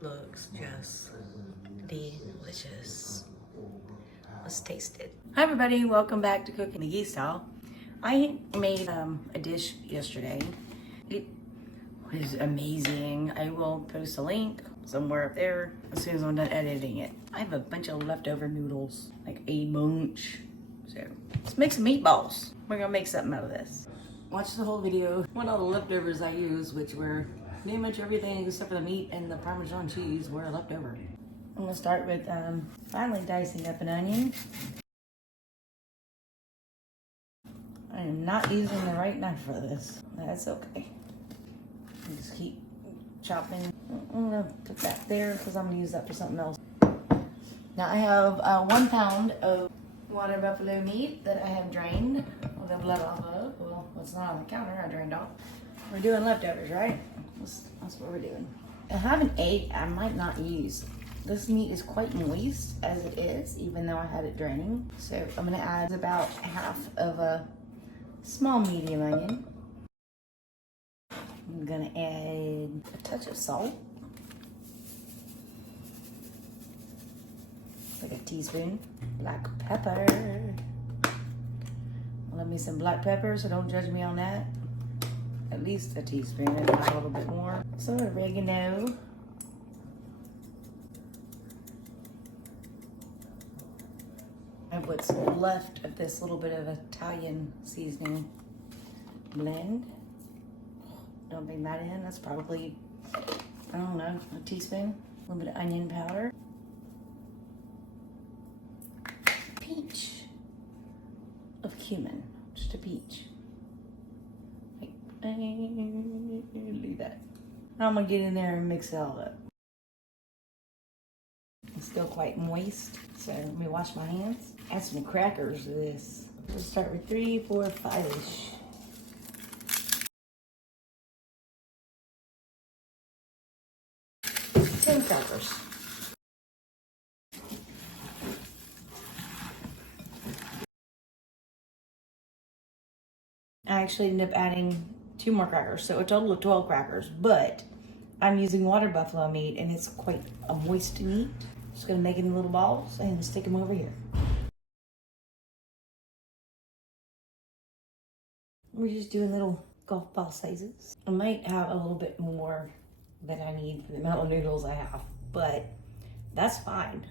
That looks just delicious. Let's taste it. Hi everybody, welcome back to Cooking McGee Style. I made a dish yesterday. It was amazing. I will post a link somewhere up there as soon as I'm done editing it. I have a bunch of leftover noodles, like a bunch. So let's make some meatballs. We're gonna make something out of this. Watch the whole video. What all the leftovers I used, which were pretty much everything except for the meat and the Parmesan cheese were leftover. I'm gonna start with finely dicing up an onion. I am not using the right knife for this. That's okay. Just keep chopping. I'm gonna put that there because I'm gonna use that for something else. Now I have 1 pound of water buffalo meat that I have drained all the blood off of. Well, it's not on the counter, I drained off. We're doing leftovers, right? That's what we're doing. I have an egg I might not use. This meat is quite moist as it is, even though I had it draining. So I'm gonna add about half of a small medium onion. I'm gonna add a touch of salt. Like a teaspoon. Black pepper. I love me some black pepper, so don't judge me on that. At least a teaspoon, if not a little bit more. So oregano. And what's left of this little bit of Italian seasoning blend. Dumping that in, that's probably, I don't know, a teaspoon. A little bit of onion powder. Pinch of cumin, just a pinch. Like, leave that. Now I'm gonna get in there and mix it all up. It's still quite moist, so let me wash my hands. Add some crackers to this. We'll start with 3, 4, 5-ish. 10 crackers. I actually ended up adding 2 more crackers, so a total of 12 crackers, but I'm using water buffalo meat and it's quite a moist meat. Just gonna make it in little balls and stick them over here. We're just doing little golf ball sizes. I might have a little bit more than I need for the amount of noodles I have, but that's fine.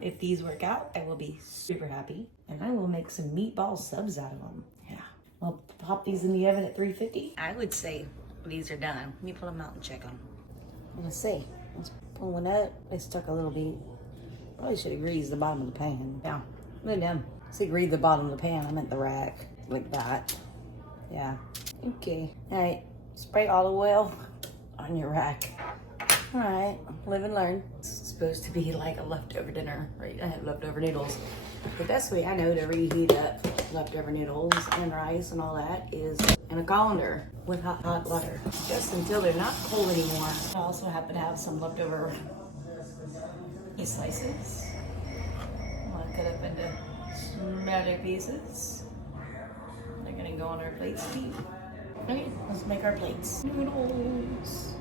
If these work out, I will be super happy, and I will make some meatball subs out of them. Yeah, I'll pop these in the oven at 350. I would say these are done. Let me pull them out and check them. Let's see. Let's pull one up. They stuck a little bit. Probably should have greased the bottom of the pan. Yeah, really done. See, grease the bottom of the pan. I meant the rack, like that. Yeah. Okay. All right. Spray olive oil on your rack. All right. Live and learn. It's supposed to be like a leftover dinner, right? I have leftover noodles. The best way I know to reheat up leftover noodles and rice and all that is in a colander with hot water, just until they're not cold anymore. I also happen to have some leftover meat slices. I'm gonna cut up into smaller pieces. They're gonna go on our plates. Okay, let's make our plates. Noodles.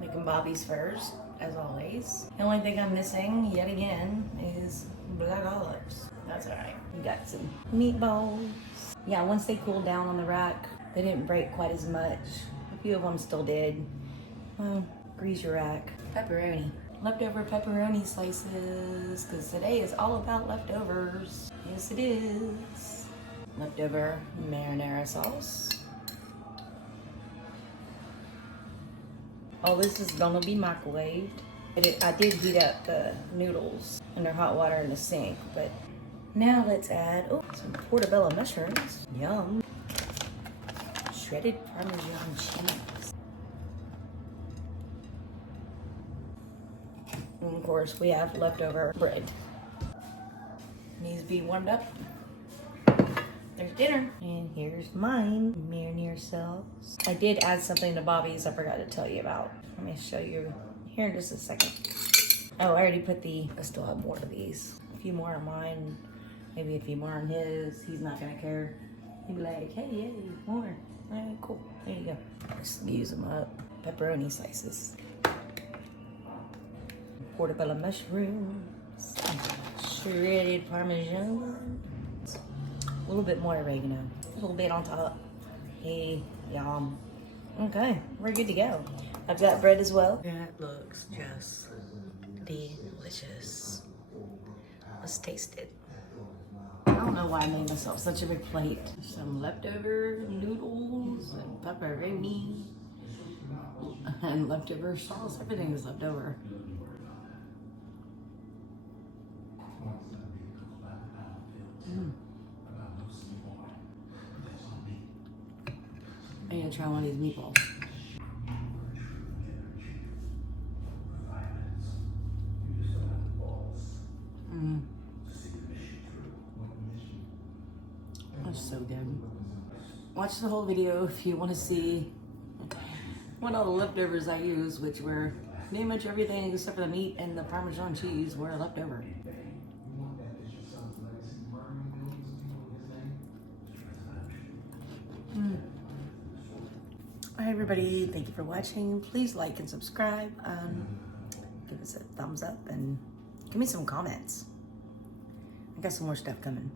Making bobbies first, as always. The only thing I'm missing, yet again, is black olives. That's all right. We got some meatballs. Yeah, once they cooled down on the rack, they didn't break quite as much. A few of them still did. Well, grease your rack. Pepperoni. Leftover pepperoni slices, because today is all about leftovers. Yes, it is. Leftover marinara sauce. All this is gonna be microwaved. I did heat up the noodles under hot water in the sink, but now let's add some portobello mushrooms. Yum. Shredded Parmesan cheese. And of course, we have leftover bread. Needs to be warmed up. There's dinner. And here's mine. Marinara sauce. I did add something to Bobby's I forgot to tell you about. Let me show you here in just a second. Oh, I already put I still have more of these. A few more on mine. Maybe a few more on his. He's not gonna care. He'd be like, hey, more. All right, cool. There you go. Just use them up. pepperoni slices. Portobello mushrooms. Shredded Parmesan. A little bit more oregano. A little bit on top. Hey, yum. Okay, we're good to go. I've got bread as well. That looks just delicious. Let's taste it. I don't know why I made myself such a big plate. Some leftover noodles and pepperoni and leftover sauce. Everything is left over. I need to try one of these meatballs. That's so good. Watch the whole video if you want to see what all the leftovers I used, which were pretty much everything except for the meat and the Parmesan cheese were left over. All right, everybody, thank you for watching. Please like and subscribe. Give us a thumbs up and give me some comments. I got some more stuff coming.